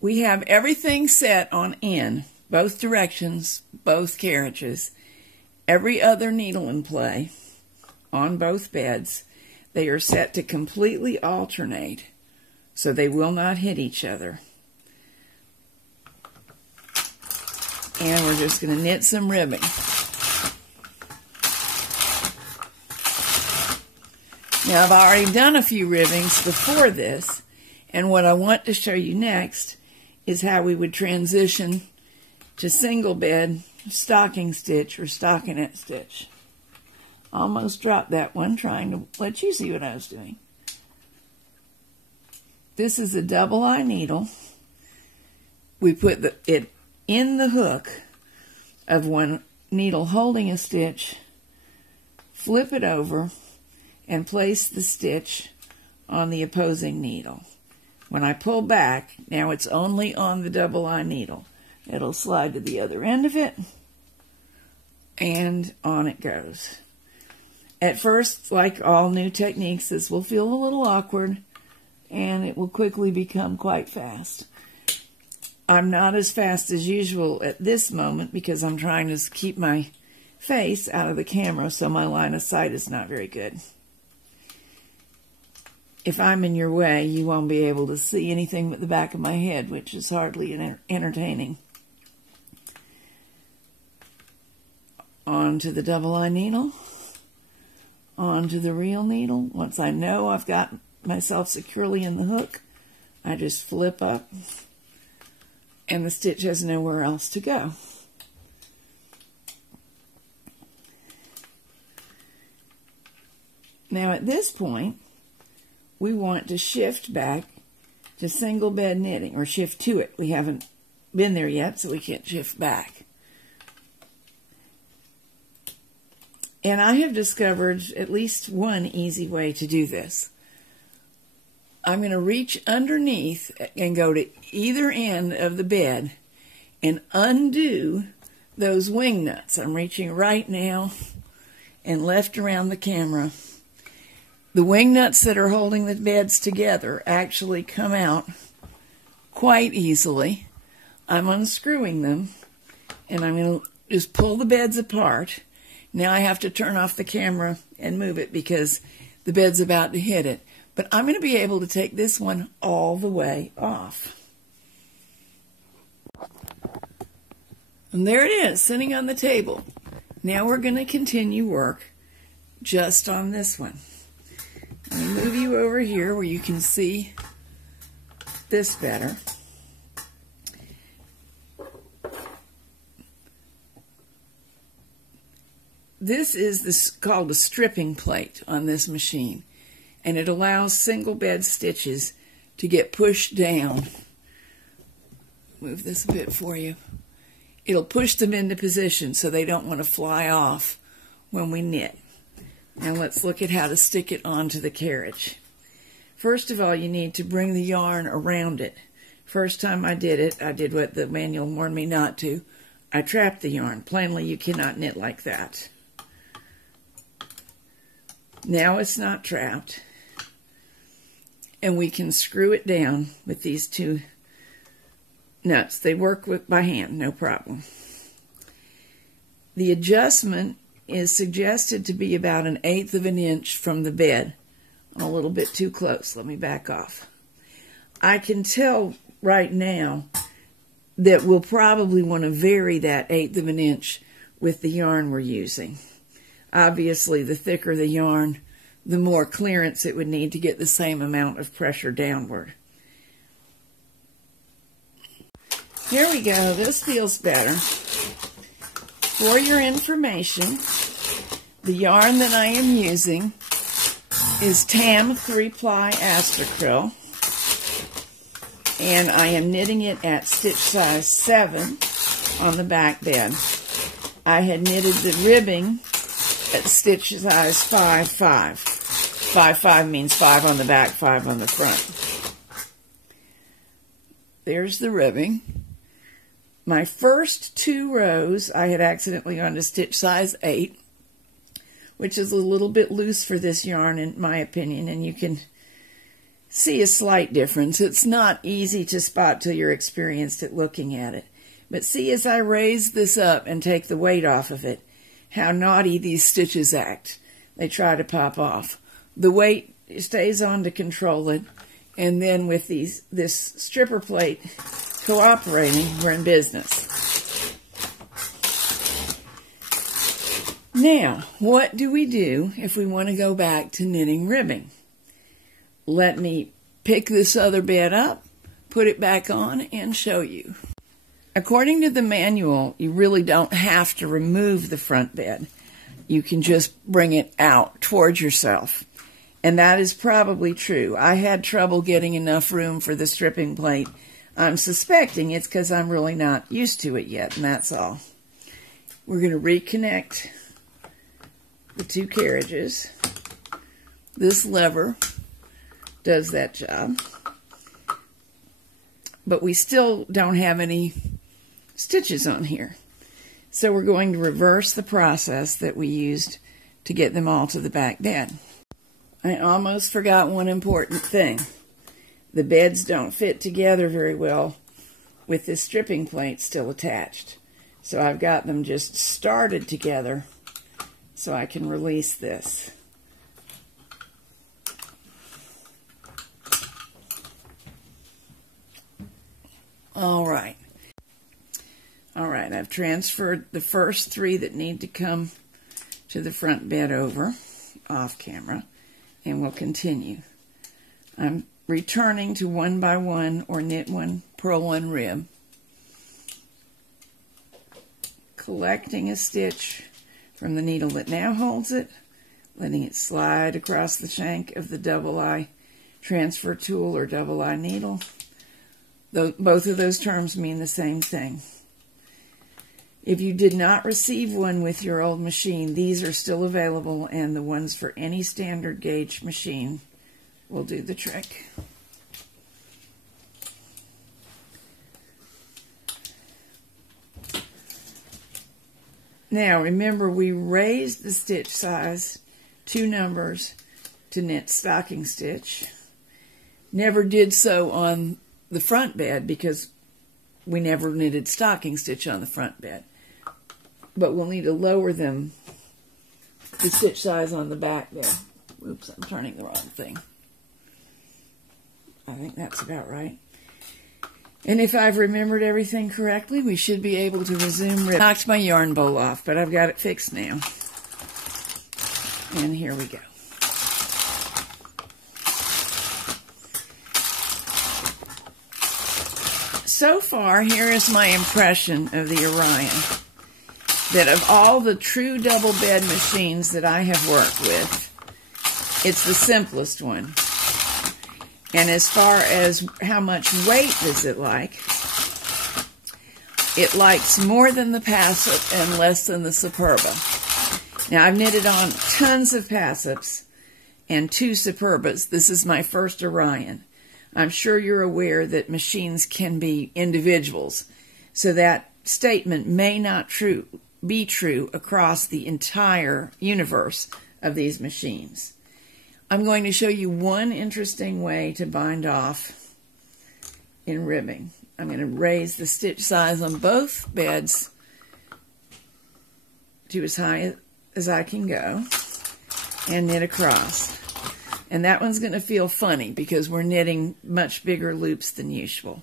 We have everything set on N, both directions, both carriages. Every other needle in play on both beds. They are set to completely alternate, so they will not hit each other. And we're just going to knit some ribbing. Now, I've already done a few ribbings before this, and what I want to show you next is how we would transition to single bed stocking stitch or stockinette stitch. Almost dropped that one, trying to let you see what I was doing. This is a double eye needle. We put it in the hook of one needle holding a stitch, flip it over, and place the stitch on the opposing needle. When I pull back, now it's only on the double eye needle. It'll slide to the other end of it, and on it goes. At first, like all new techniques, this will feel a little awkward, and it will quickly become quite fast. I'm not as fast as usual at this moment because I'm trying to keep my face out of the camera so my line of sight is not very good. If I'm in your way, you won't be able to see anything but the back of my head, which is hardly entertaining. Onto the double eye needle, onto the real needle. Once I know I've got myself securely in the hook, I just flip up, and the stitch has nowhere else to go. Now at this point, we want to shift back to single bed knitting, or shift to it. We haven't been there yet, so we can't shift back. And I have discovered at least one easy way to do this. I'm going to reach underneath and go to either end of the bed and undo those wing nuts. I'm reaching right now and left around the camera. The wing nuts that are holding the beds together actually come out quite easily. I'm unscrewing them, and I'm going to just pull the beds apart. Now I have to turn off the camera and move it because the bed's about to hit it. But I'm going to be able to take this one all the way off. And there it is, sitting on the table. Now we're going to continue work just on this one. Let me move you over here where you can see this better. This is called a stripping plate on this machine, and it allows single bed stitches to get pushed down. Move this a bit for you. It'll push them into position so they don't want to fly off when we knit. Now let's look at how to stick it onto the carriage. First of all, you need to bring the yarn around it. First time I did it, I did what the manual warned me not to. I trapped the yarn. Plainly, you cannot knit like that. Now it's not trapped, and we can screw it down with these two nuts. They work by hand, no problem. The adjustment is suggested to be about 1/8 of an inch from the bed. I'm a little bit too close. Let me back off. I can tell right now that we'll probably want to vary that 1/8 of an inch with the yarn we're using. Obviously, the thicker the yarn, the more clearance it would need to get the same amount of pressure downward. Here we go. This feels better. For your information, the yarn that I am using is Tam 3-ply Astercryl, and I am knitting it at stitch size 7 on the back bed. I had knitted the ribbing at stitch size 5-5. 5-5 means 5 on the back, 5 on the front. There's the ribbing. My first 2 rows, I had accidentally gone to stitch size 8, which is a little bit loose for this yarn in my opinion, and you can see a slight difference. It's not easy to spot till you're experienced at looking at it. But see, as I raise this up and take the weight off of it, how naughty these stitches act. They try to pop off. The weight stays on to control it, and then with this stripper plate cooperating, we're in business. Now, what do we do if we want to go back to knitting ribbing? Let me pick this other bed up, put it back on, and show you. According to the manual, you really don't have to remove the front bed. You can just bring it out towards yourself. And that is probably true. I had trouble getting enough room for the stripping plate. I'm suspecting it's because I'm really not used to it yet, and that's all. We're going to reconnect the two carriages. This lever does that job. But we still don't have any stitches on here. So we're going to reverse the process that we used to get them all to the back bed. I almost forgot one important thing. The beds don't fit together very well with this stripping plate still attached. So I've got them just started together so I can release this. All right, I've transferred the first three that need to come to the front bed over off camera, and we'll continue. I'm returning to 1 by 1 or knit 1, purl 1 rib, collecting a stitch from the needle that now holds it, letting it slide across the shank of the double eye transfer tool or double eye needle. Both of those terms mean the same thing. If you did not receive one with your old machine, these are still available, and the ones for any standard gauge machine will do the trick. Now remember, we raised the stitch size 2 numbers to knit stocking stitch. Never did so on the front bed because we never knitted stocking stitch on the front bed. But we'll need to lower them, the stitch size on the back bed. Oops, I'm turning the wrong thing. I think that's about right. And if I've remembered everything correctly, we should be able to resume ribbing. I knocked my yarn bowl off, but I've got it fixed now. And here we go. So far, here is my impression of the Orion. That of all the true double bed machines that I have worked with, it's the simplest one. And as far as how much weight does it like, it likes more than the Passip and less than the Superba. Now, I've knitted on tons of Passips and 2 Superbas. This is my first Orion. I'm sure you're aware that machines can be individuals, so that statement may not be true across the entire universe of these machines. I'm going to show you one interesting way to bind off in ribbing. I'm going to raise the stitch size on both beds to as high as I can go and knit across. And that one's going to feel funny because we're knitting much bigger loops than usual.